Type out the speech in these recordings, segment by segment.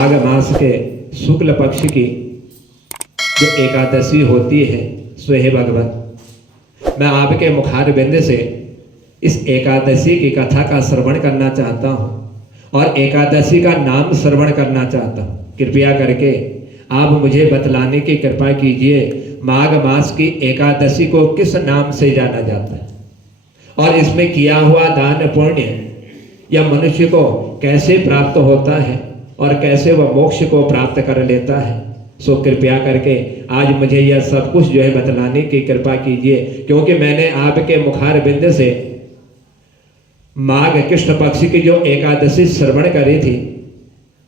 माघ मास के शुक्ल पक्ष की जो एकादशी होती है सो हे भगवान, मैं आपके मुखार बिंद से इस एकादशी की कथा का श्रवण करना चाहता हूँ और एकादशी का नाम श्रवण करना चाहता हूँ। कृपया करके आप मुझे बतलाने की कृपा कीजिए, माघ मास की एकादशी को किस नाम से जाना जाता है और इसमें किया हुआ दान पुण्य या मनुष्य को कैसे प्राप्त होता है और कैसे वह मोक्ष को प्राप्त कर लेता है। सो कृपया करके आज मुझे यह सब कुछ जो है बतलाने की कृपा कीजिए, क्योंकि मैंने आपके मुखार बिंद से माघ कृष्ण पक्ष की जो एकादशी श्रवण करी थी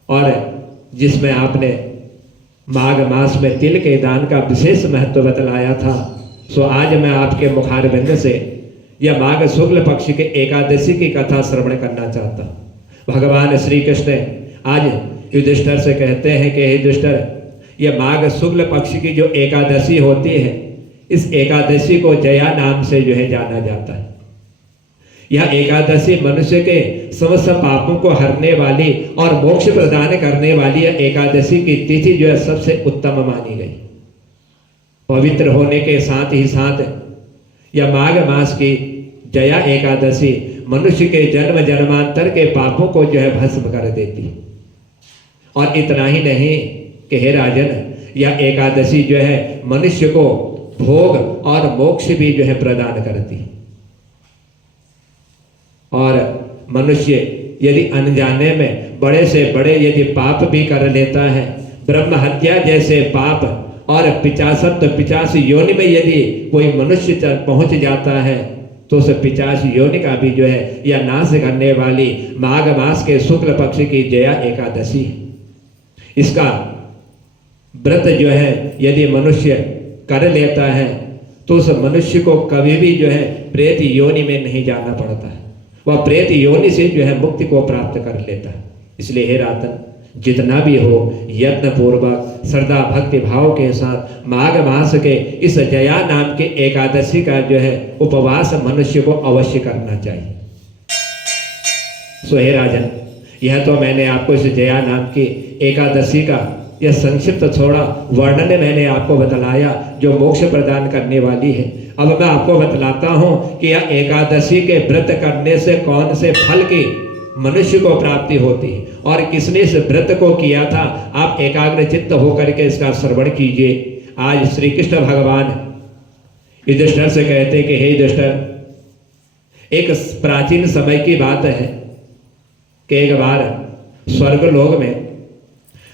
और जिसमें आपने माघ मास में तिल के दान का विशेष महत्व बतलाया था। सो आज मैं आपके मुखार बिंद से यह माघ शुक्ल पक्ष के एकादशी की कथा श्रवण करना चाहता हूँ। भगवान श्री कृष्ण आज युधिष्ठिर से कहते हैं कि हे युधिष्ठिर, यह माघ शुक्ल पक्ष की जो एकादशी होती है, इस एकादशी को जया नाम से जो है जाना जाता है। यह एकादशी मनुष्य के समस्त पापों को हरने वाली और मोक्ष प्रदान करने वाली यह एकादशी की तिथि जो है सबसे उत्तम मानी गई। पवित्र होने के साथ ही साथ यह माघ मास की जया एकादशी मनुष्य के जन्म जन्मांतर के पापों को जो है भस्म कर देती। और इतना ही नहीं कि हे राजन, यह एकादशी जो है मनुष्य को भोग और मोक्ष भी जो है प्रदान करती। और मनुष्य यदि अनजाने में बड़े से बड़े यदि पाप भी कर लेता है, ब्रह्म हत्या जैसे पाप और 50 योनि में यदि कोई मनुष्य पहुंच जाता है, तो उस 50 योनि का भी जो है यह नाश करने वाली माघ मास के शुक्ल पक्ष की जया एकादशी है। इसका व्रत जो है यदि मनुष्य कर लेता है तो उस मनुष्य को कभी भी जो है प्रेत योनि में नहीं जाना पड़ता है, वह प्रेत योनि से जो है मुक्ति को प्राप्त कर लेता है। इसलिए हे रातन, जितना भी हो यत्न पूर्वक श्रद्धा भक्ति भाव के साथ माघ मास के इस जया नाम के एकादशी का जो है उपवास मनुष्य को अवश्य करना चाहिए। सो हे राजन, यह तो मैंने आपको इस जया नाम की एकादशी का यह संक्षिप्त थोड़ा वर्णन मैंने आपको बतलाया जो मोक्ष प्रदान करने वाली है। अब मैं आपको बतलाता हूं कि यह एकादशी के व्रत करने से कौन से फल की मनुष्य को प्राप्ति होती है और किसने इस व्रत को किया था। आप एकाग्र चित्त होकर के इसका श्रवण कीजिए। आज श्री कृष्ण भगवान युधिष्ठिर से कहते कि हे युधिष्ठिर, एक प्राचीन समय की बात है कि एक बार स्वर्ग लोक में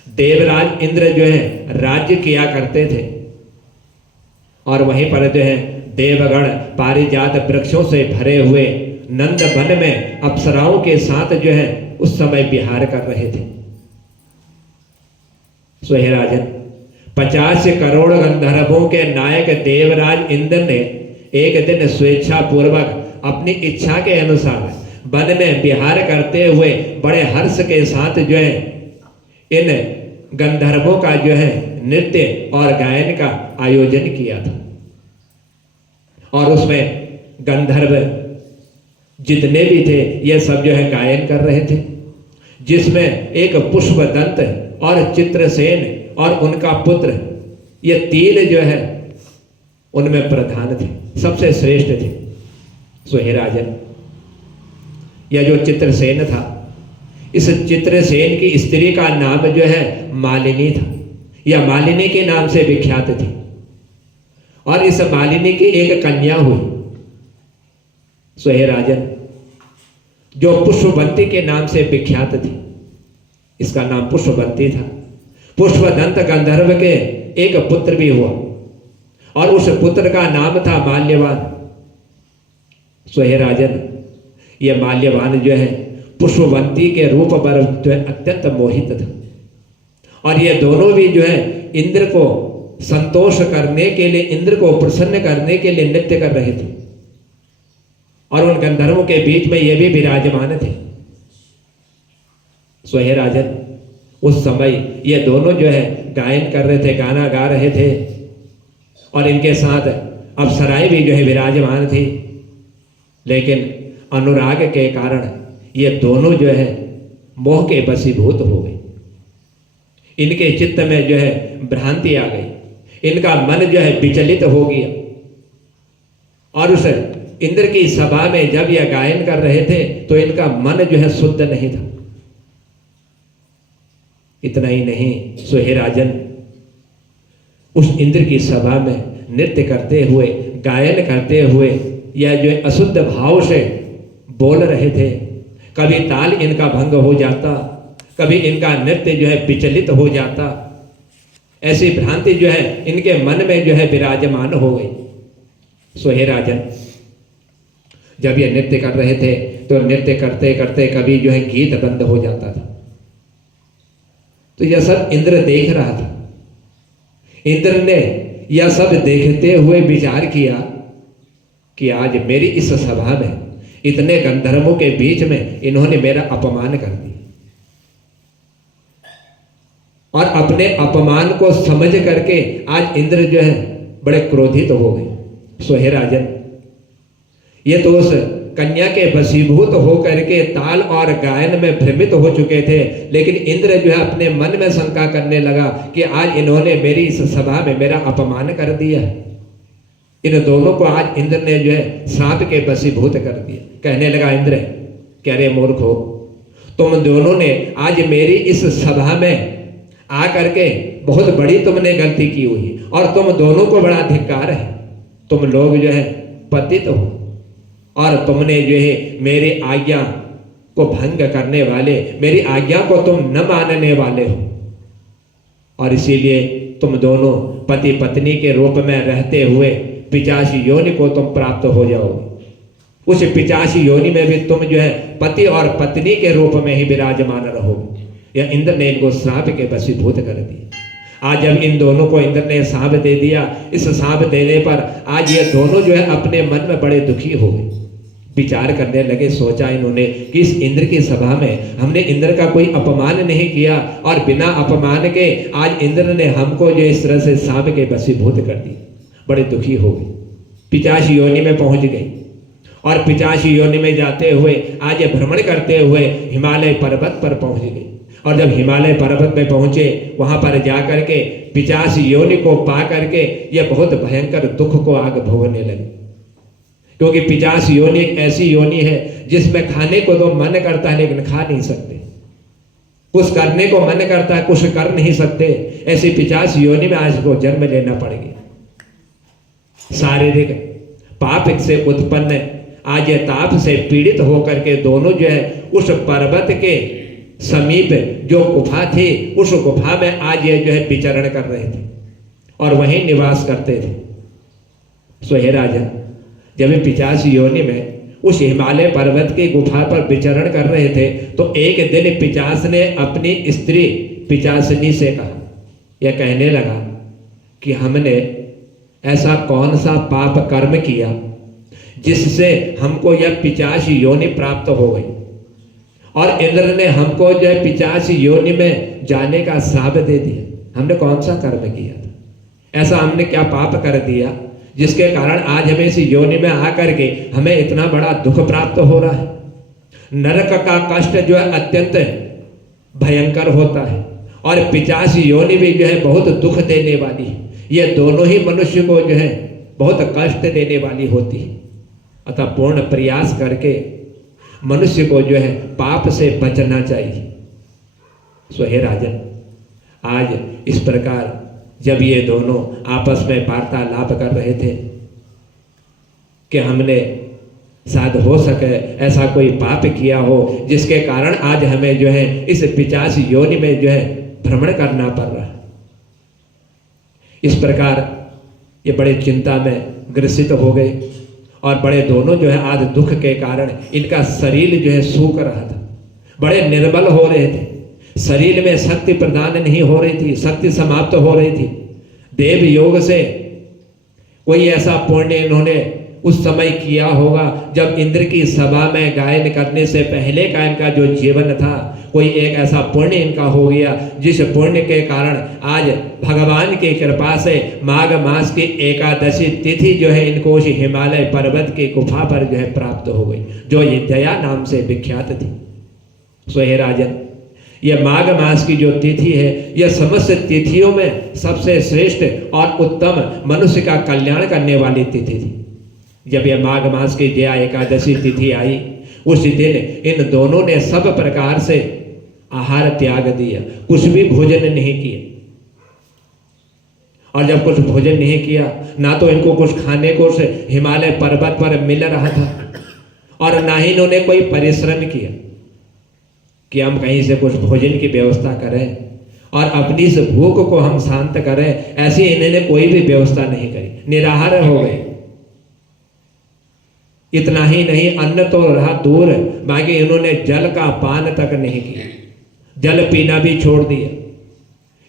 देवराज इंद्र जो है राज्य किया करते थे और वहीं पर जो है देवगण पारिजात वृक्षों से भरे हुए नंद वन में अप्सराओं के साथ जो है उस समय विहार कर रहे थे। सो हे राजन, 50 करोड़ गंधर्वों के नायक देवराज इंद्र ने एक दिन स्वेच्छा पूर्वक अपनी इच्छा के अनुसार वन में विहार करते हुए बड़े हर्ष के साथ जो है इन गंधर्वों का जो है नृत्य और गायन का आयोजन किया था। और उसमें गंधर्व जितने भी थे ये सब जो है गायन कर रहे थे, जिसमें एक पुष्पदंत और चित्रसेन और उनका पुत्र ये तीन जो है उनमें प्रधान थे, सबसे श्रेष्ठ थे। सो हे राजन, यह जो चित्रसेन था, इस चित्रसेन की स्त्री का नाम जो है मालिनी था। यह मालिनी के नाम से विख्यात थी और इस मालिनी की एक कन्या हुई। सो हे राजन, जो पुष्पवंती के नाम से विख्यात थी, इसका नाम पुष्पवंती था। पुष्पदंत गंधर्व के एक पुत्र भी हुआ और उस पुत्र का नाम था माल्यवान। सो हे राजन, यह माल्यवान जो है पुष्पवंती के रूप पर जो है अत्यंत मोहित था और ये दोनों भी जो है इंद्र को संतोष करने के लिए, इंद्र को प्रसन्न करने के लिए नृत्य कर रहे थे और उन गंधर्वों के बीच में ये भी विराजमान थे। सो हे राजन, उस समय ये दोनों जो है गायन कर रहे थे, गाना गा रहे थे और इनके साथ अप्सराएं भी जो है विराजमान थी। लेकिन अनुराग के कारण ये दोनों जो है मोह के वशीभूत हो गए इनके चित्त में जो है भ्रांति आ गई, इनका मन जो है विचलित हो गया। और उस इंद्र की सभा में जब यह गायन कर रहे थे तो इनका मन जो है शुद्ध नहीं था। इतना ही नहीं, सोहे राजन उस इंद्र की सभा में नृत्य करते हुए, गायन करते हुए यह जो अशुद्ध भाव से बोल रहे थे। कभी ताल इनका भंग हो जाता, कभी इनका नृत्य जो है विचलित हो जाता। ऐसी भ्रांति जो है इनके मन में जो है विराजमान हो गई। सोहे राजन जब ये नृत्य कर रहे थे तो नृत्य करते करते कभी जो है गीत बंद हो जाता था। तो यह सब इंद्र देख रहा था। इंद्र ने यह सब देखते हुए विचार किया कि आज मेरी इस सभा में इतने गंधर्वों के बीच में इन्होंने मेरा अपमान कर दिया, और अपने अपमान को समझ करके आज इंद्र जो है बड़े क्रोधित हो गए। सोहे राजन ये तो उस कन्या के वशीभूत होकर के ताल और गायन में भ्रमित हो चुके थे, लेकिन इंद्र जो है अपने मन में शंका करने लगा कि आज इन्होंने मेरी इस सभा में मेरा अपमान कर दिया। इन दोनों को आज इंद्र ने जो है सांप के वशीभूत कर दिया। कहने लगा इंद्र, कह रहे मूर्ख हो, तुम दोनों ने आज मेरी इस सभा में आकर के बहुत बड़ी तुमने गलती की हुई, और तुम दोनों को बड़ा धिक्कार है। तुम लोग जो है पतित हो, और तुमने जो है मेरी आज्ञा को भंग करने वाले, मेरी आज्ञा को तुम न मानने वाले हो, और इसीलिए तुम दोनों पति पत्नी के रूप में रहते हुए पिचासी योनि को तुम प्राप्त हो जाओगे। उस पिचासी योनि में भी तुम जो है पति और पत्नी के रूप में ही विराजमान रहोगे। यह इंद्र ने इनको श्राप के वशीभूत कर दिया। आज जब इन दोनों को इंद्र ने श्राप दे दिया, इस श्राप देने पर आज ये दोनों जो है अपने मन में बड़े दुखी हो गए। विचार करने लगे, सोचा इन्होंने कि इस इंद्र की सभा में हमने इंद्र का कोई अपमान नहीं किया, और बिना अपमान के आज इंद्र ने हमको जो इस तरह से श्राप के वशीभूत कर दी। बड़े दुखी हो गए, पिचासी योनि में पहुंच गए, और पिचासी योनि में जाते हुए आज ये भ्रमण करते हुए हिमालय पर्वत पर पहुंच गए। और जब हिमालय पर्वत में पहुंचे, वहां पर जाकर के पिचासी योनि को पा करके ये बहुत भयंकर दुख को आग भोगने लगे। क्योंकि पिचासी योनि एक ऐसी योनि है जिसमें खाने को तो मन करता है लेकिन खा नहीं सकते, कुछ करने को मन करता है कुछ कर नहीं सकते। ऐसी पिचासी योनि में आज को जन्म लेना पड़ गया। शारीरिक पाप से उत्पन्न आज ये ताप से पीड़ित होकर के दोनों जो है उस पर्वत के समीप जो गुफा थी, उस गुफा में आज ये जो है विचरण कर रहे थे और वहीं निवास करते थे। सोहे राजा जब पिचासी योनि में उस हिमालय पर्वत की गुफा पर विचरण कर रहे थे तो एक दिन पिचास ने अपनी स्त्री पिचासनी से कहा, यह कहने लगा कि हमने ऐसा कौन सा पाप कर्म किया जिससे हमको यह पिचासी योनि प्राप्त हो गई, और इंद्र ने हमको जो है पिचासी योनि में जाने का श्राप दे दिया। हमने कौन सा कर्म किया था, ऐसा हमने क्या पाप कर दिया जिसके कारण आज हमें इस योनि में आकर के हमें इतना बड़ा दुख प्राप्त हो रहा है। नरक का कष्ट जो है अत्यंत भयंकर होता है, और पिचासी योनि भी जो है बहुत दुख देने वाली है। ये दोनों ही मनुष्य को जो है बहुत कष्ट देने वाली होती है। अतः पूर्ण प्रयास करके मनुष्य को जो है पाप से बचना चाहिए। सोहे राजन आज इस प्रकार जब ये दोनों आपस में वार्तालाप कर रहे थे कि हमने शायद हो सके ऐसा कोई पाप किया हो जिसके कारण आज हमें जो है इस पिचासी योनि में जो है भ्रमण करना पड़ रहा है। इस प्रकार ये बड़े चिंता में ग्रसित हो गए, और बड़े दोनों जो है आज दुख के कारण इनका शरीर जो है सूख रहा था, बड़े निर्बल हो रहे थे, शरीर में शक्ति प्रदान नहीं हो रही थी, शक्ति समाप्त हो रही थी। देव योग से कोई ऐसा पुण्य इन्होंने उस समय किया होगा जब इंद्र की सभा में गायन करने से पहले का इनका जो जीवन था, कोई एक ऐसा पुण्य इनका हो गया जिस पुण्य के कारण आज भगवान की कृपा से माघ मास की एकादशी तिथि जो है इनको उस हिमालय पर्वत की गुफा पर जो है प्राप्त हो गई, जो ये दया नाम से विख्यात थी। सोहे राजन यह माघ मास की जो तिथि है, यह समस्त तिथियों में सबसे श्रेष्ठ और उत्तम मनुष्य का कल्याण करने वाली तिथि थी। जब यह माघ मास की जया एकादशी तिथि आई, उसी दिन इन दोनों ने सब प्रकार से आहार त्याग दिया, कुछ भी भोजन नहीं किया। और जब कुछ भोजन नहीं किया, ना तो इनको कुछ खाने को से हिमालय पर्वत पर मिल रहा था, और ना ही इन्होंने कोई परिश्रम किया कि हम कहीं से कुछ भोजन की व्यवस्था करें और अपनी इस भूख को हम शांत करें। ऐसी इन्होंने कोई भी व्यवस्था नहीं करी, निराहार हो गए। इतना ही नहीं, अन्न तो रहा दूर, बाकी इन्होंने जल का पान तक नहीं किया, जल पीना भी छोड़ दिया।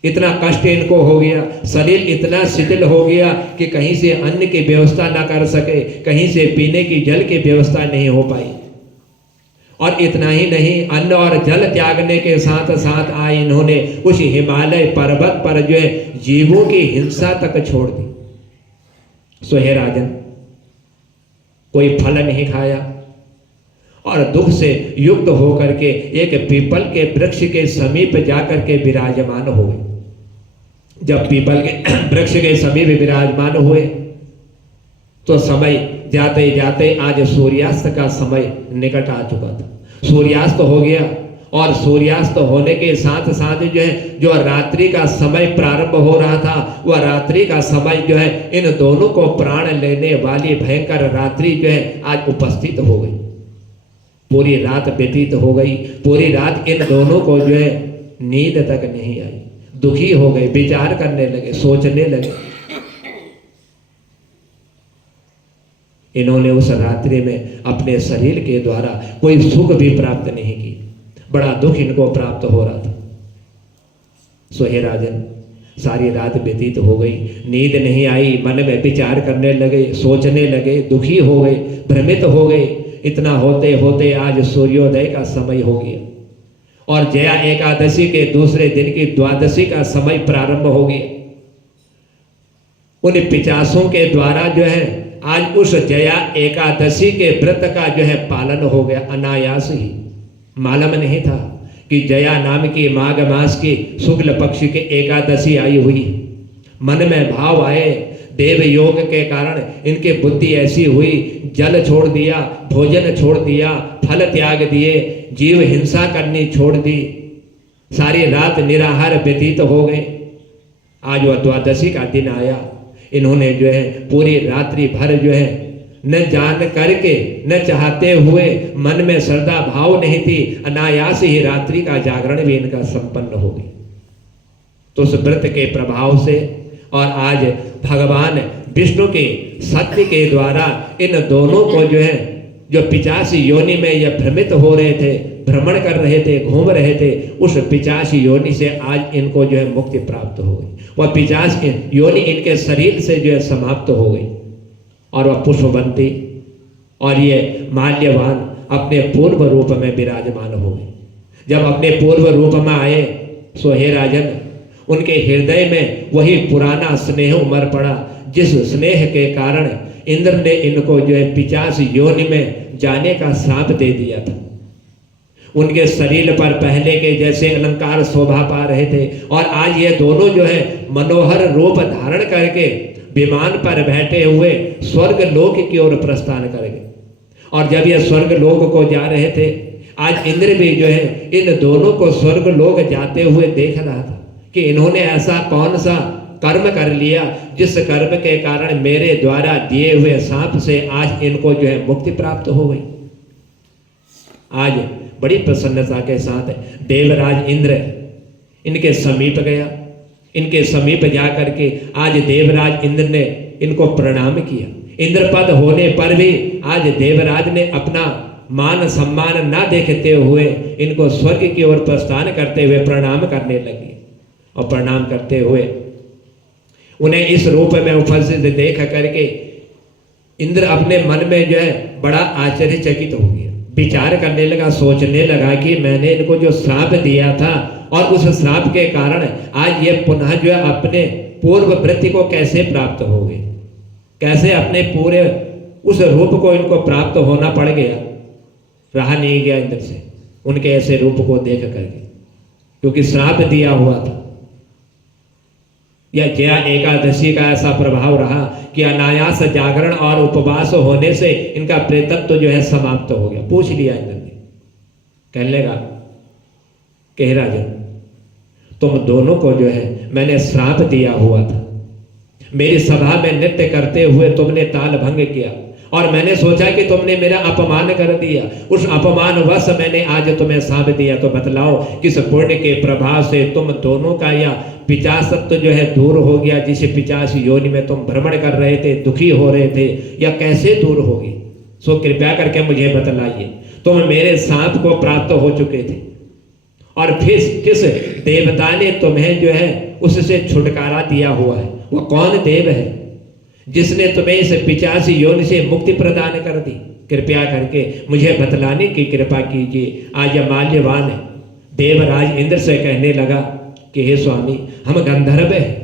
इतना कष्ट इनको हो गया, शरीर इतना शिथिल हो गया कि कहीं से अन्न की व्यवस्था ना कर सके, कहीं से पीने की जल की व्यवस्था नहीं हो पाई। और इतना ही नहीं, अन्न और जल त्यागने के साथ साथ आए इन्होंने उस हिमालय पर्वत पर जो है जीवों की हिंसा तक छोड़ दी। सो हे राजन, कोई फल नहीं खाया और दुख से युक्त होकर के एक पीपल के वृक्ष के समीप जाकर के विराजमान हुए। जब पीपल के वृक्ष के समीप विराजमान हुए तो समय जाते जाते आज सूर्यास्त का समय निकट आ चुका था। सूर्यास्त हो गया और सूर्यास्त होने के साथ साथ जो है जो रात्रि का समय प्रारंभ हो रहा था, वह रात्रि का समय जो है इन दोनों को प्राण लेने वाली भयंकर रात्रि जो है आज उपस्थित हो गई। पूरी रात व्यतीत हो गई, पूरी रात इन दोनों को जो है नींद तक नहीं आई। दुखी हो गए, विचार करने लगे, सोचने लगे। इन्होंने उस रात्रि में अपने शरीर के द्वारा कोई सुख भी प्राप्त नहीं की, बड़ा दुख इनको प्राप्त हो रहा था। सो हे राजन, सारी रात व्यतीत हो गई, नींद नहीं आई, मन में विचार करने लगे, सोचने लगे, दुखी हो गए, भ्रमित हो गए। इतना होते होते आज सूर्योदय का समय हो गया और जया एकादशी के दूसरे दिन की द्वादशी का समय प्रारंभ हो गया। उन पिचासों के द्वारा जो है आज उस जया एकादशी के व्रत का जो है पालन हो गया अनायास ही। मालूम नहीं था कि जया नाम की माघ मास की शुक्ल पक्ष की एकादशी आई हुई। मन में भाव आए, देव योग के कारण इनकी बुद्धि ऐसी हुई, जल छोड़ दिया, भोजन छोड़ दिया, फल त्याग दिए, जीव हिंसा करनी छोड़ दी, सारी रात निराहार व्यतीत हो गए। आज वह द्वादशी का दिन आया, इन्होंने जो है पूरी रात्रि भर जो है न जान करके न चाहते हुए, मन में श्रद्धा भाव नहीं थी, अनायास ही रात्रि का जागरण भी इनका संपन्न हो गया। तो उस व्रत के प्रभाव से और आज भगवान विष्णु के सत्य के द्वारा इन दोनों को जो है जो पिचासी योनि में यह भ्रमित हो रहे थे, भ्रमण कर रहे थे, घूम रहे थे, उस पिचासी योनि से आज इनको जो है मुक्ति प्राप्त हो गई। वह पिचास योनि इनके शरीर से जो है समाप्त हो गई और वह पुष्पवंती और ये माल्यवान अपने पूर्व रूप में विराजमान हो गए। जब अपने पूर्व रूप में आए सो हे राजन, उनके हृदय में वही पुराना स्नेह उमड़ पड़ा, जिस स्नेह के कारण इंद्र ने इनको जो है पिचास योनि में जाने का श्राप दे दिया था। उनके शरीर पर पहले के जैसे अलंकार शोभा पा रहे थे और आज ये दोनों जो है मनोहर रूप धारण करके विमान पर बैठे हुए स्वर्ग लोक की ओर प्रस्थान कर गए। और जब ये स्वर्ग लोक को जा रहे थे, आज इंद्र भी जो है इन दोनों को स्वर्ग लोक जाते हुए देख रहा था कि इन्होंने ऐसा कौन सा कर्म कर लिया जिस कर्म के कारण मेरे द्वारा दिए हुए सांप से आज इनको जो है मुक्ति प्राप्त हो गई। आज बड़ी प्रसन्नता के साथ देवराज इंद्र इनके समीप गया। इनके समीप जाकर के आज देवराज इंद्र ने इनको प्रणाम किया। इंद्र पद होने पर भी आज देवराज ने अपना मान सम्मान ना देखते हुए इनको स्वर्ग की ओर प्रस्थान करते हुए प्रणाम करने लगे। और प्रणाम करते हुए उन्हें इस रूप में उपस्थित देख करके इंद्र अपने मन में जो है बड़ा आश्चर्यचकित हो गया। विचार करने लगा, सोचने लगा कि मैंने इनको जो श्राप दिया था और उस श्राप के कारण आज ये पुनः जो है अपने पूर्व वृत्ति को कैसे प्राप्त हो गए, कैसे अपने पूरे उस रूप को इनको प्राप्त होना पड़ गया। रहा नहीं गया इंद्र से उनके ऐसे रूप को देख करके। क्योंकि श्राप दिया हुआ था। या जया एकादशी का ऐसा प्रभाव रहा कि अनायास जागरण और उपवास होने से इनका प्रेतत्व जो है समाप्त हो गया। पूछ लिया इंद्र ने, कहने लगा कि हे राजन, तुम दोनों को जो है मैंने श्राप दिया हुआ था। मेरी सभा में नृत्य करते हुए तुमने ताल भंग किया और मैंने सोचा कि तुमने मेरा अपमान कर दिया। उस अपमान वश मैंने आज तुम्हें श्राप दिया। तो बतलाओ किस पुण्य के प्रभाव से तुम दोनों का यह पिचासत्व जो है दूर हो गया, जिसे पिचास योनि में तुम भ्रमण कर रहे थे, दुखी हो रहे थे, या कैसे दूर होगी? सो कृपया करके मुझे बतलाइए। तुम मेरे साथ को प्राप्त हो चुके थे और फिर किस देवता ने तुम्हें जो है उससे छुटकारा दिया हुआ है? वो कौन देव है जिसने तुम्हें इस पिचासी योनि से मुक्ति प्रदान कर दी? कृपया करके मुझे बतलाने की कृपा कीजिए। आज माल्यवान है देवराज इंद्र से कहने लगा कि हे स्वामी, हम गंधर्व हैं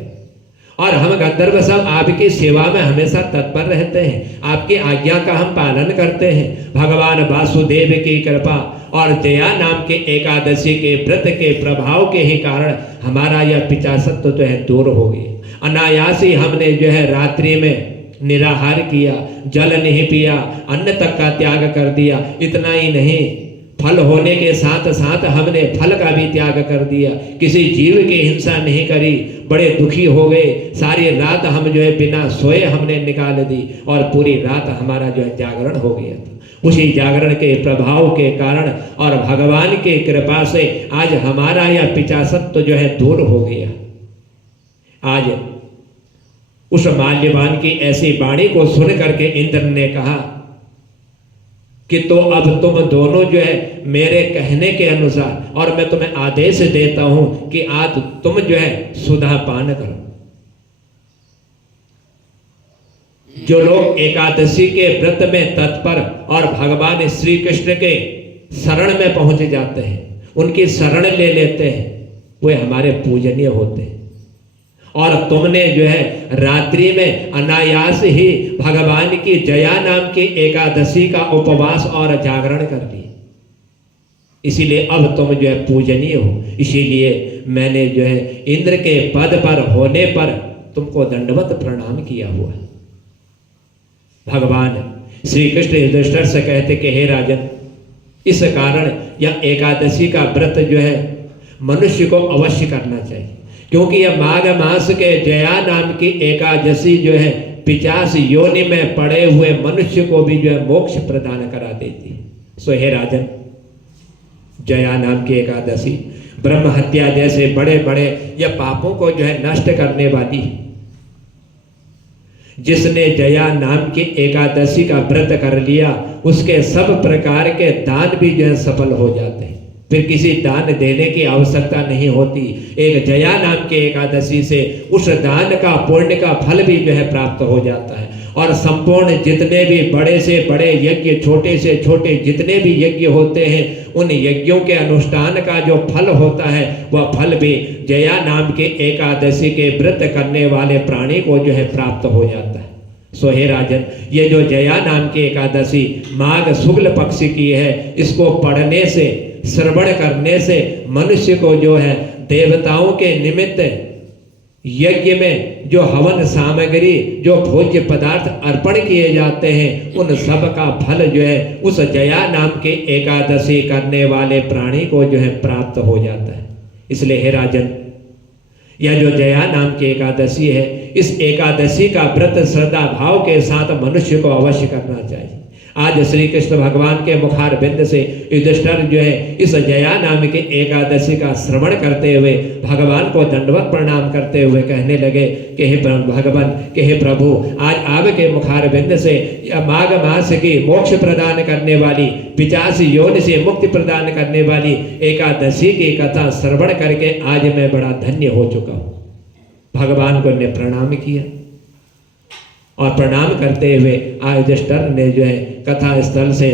और हम गंधर्व सब आपकी सेवा में हमेशा तत्पर रहते हैं। आपकी आज्ञा का हम पालन करते हैं। भगवान वासुदेव की कृपा और जया नाम के एकादशी के व्रत के प्रभाव के ही कारण हमारा यह पिचासत्व जो है दूर हो गया। अनायास ही हमने जो है रात्रि में निराहार किया, जल नहीं पिया, अन्न तक का त्याग कर दिया। इतना ही नहीं, फल होने के साथ साथ हमने फल का भी त्याग कर दिया। किसी जीव की हिंसा नहीं करी, बड़े दुखी हो गए। सारी रात हम जो है बिना सोए हमने निकाल दी और पूरी रात हमारा जो है जागरण हो गया था। उसी जागरण के प्रभाव के कारण और भगवान की कृपा से आज हमारा यह पिचासत्व जो है दूर हो गया। आज उस माल्यवान की ऐसी वाणी को सुन करके इंद्र ने कहा कि तो अब तुम दोनों जो है मेरे कहने के अनुसार, और मैं तुम्हें आदेश देता हूं कि आज तुम जो है सुधा पान करो। जो लोग एकादशी के व्रत में तत्पर और भगवान श्री कृष्ण के शरण में पहुंच जाते हैं, उनकी शरण ले लेते हैं, वे हमारे पूजनीय होते हैं। और तुमने जो है रात्रि में अनायास ही भगवान की जया नाम की एकादशी का उपवास और जागरण कर लिया। इसीलिए अब तुम जो है पूजनीय हो। इसीलिए मैंने जो है इंद्र के पद पर होने पर तुमको दंडवत प्रणाम किया हुआ है। भगवान श्री कृष्ण युधिष्ठिर से कहते कि हे राजन, इस कारण यह एकादशी का व्रत जो है मनुष्य को अवश्य करना चाहिए, क्योंकि यह माघ मास के जया नाम की एकादशी जो है पिचास योनि में पड़े हुए मनुष्य को भी जो है मोक्ष प्रदान करा देती है। सो हे राजन, जया नाम की एकादशी ब्रह्म हत्या जैसे बड़े बड़े या पापों को जो है नष्ट करने वाली है। जिसने जया नाम की एकादशी का व्रत कर लिया, उसके सब प्रकार के दान भी जो है सफल हो जाते हैं। फिर किसी दान देने की आवश्यकता नहीं होती। एक जया नाम के एकादशी से उस दान का पुण्य का फल भी जो है प्राप्त हो जाता है। और संपूर्ण जितने भी बड़े से बड़े यज्ञ, छोटे से छोटे जितने भी यज्ञ होते हैं, उन यज्ञों के अनुष्ठान का जो फल होता है वह फल भी जया नाम के एकादशी के व्रत करने वाले प्राणी को जो है प्राप्त हो जाता है। सो हे राजन, ये जो जया नाम की एकादशी माघ शुक्ल पक्ष की है, इसको पढ़ने से, श्रवण करने से मनुष्य को जो है देवताओं के निमित्त यज्ञ में जो हवन सामग्री, जो भोज्य पदार्थ अर्पण किए जाते हैं, उन सब का फल जो है उस जया नाम के एकादशी करने वाले प्राणी को जो है प्राप्त हो जाता है। इसलिए हे राजन, यह जो जया नाम की एकादशी है, इस एकादशी का व्रत श्रद्धा भाव के साथ मनुष्य को अवश्य करना चाहिए। आज श्री कृष्ण भगवान के मुखार बिंद से युधिष्ठिर जो है इस जया नाम के एकादशी का श्रवण करते हुए भगवान को दंडवत प्रणाम करते हुए कहने लगे कि हे भगवान, कि हे प्रभु, आज आपके मुखार बिंद से यह माघ मास की मोक्ष प्रदान करने वाली, पिचास योनि से मुक्ति प्रदान करने वाली एकादशी की कथा श्रवण करके आज मैं बड़ा धन्य हो चुका हूँ। भगवान को ने प्रणाम किया और प्रणाम करते हुए युधिष्ठिर ने जो है कथा स्थल से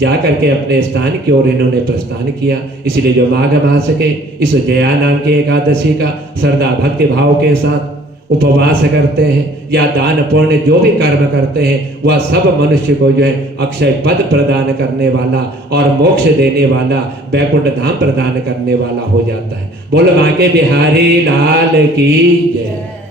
जाकर के अपने स्थान की ओर इन्होंने प्रस्थान किया। इसलिए जो माघ मास के इस जया नाम के एकादशी का श्रद्धा भक्ति भाव के साथ उपवास करते हैं या दान पुण्य जो भी कर्म करते हैं, वह सब मनुष्य को जो है अक्षय पद प्रदान करने वाला और मोक्ष देने वाला, वैकुंठ धाम प्रदान करने वाला हो जाता है। बोलो बांके बिहारी लाल की जय।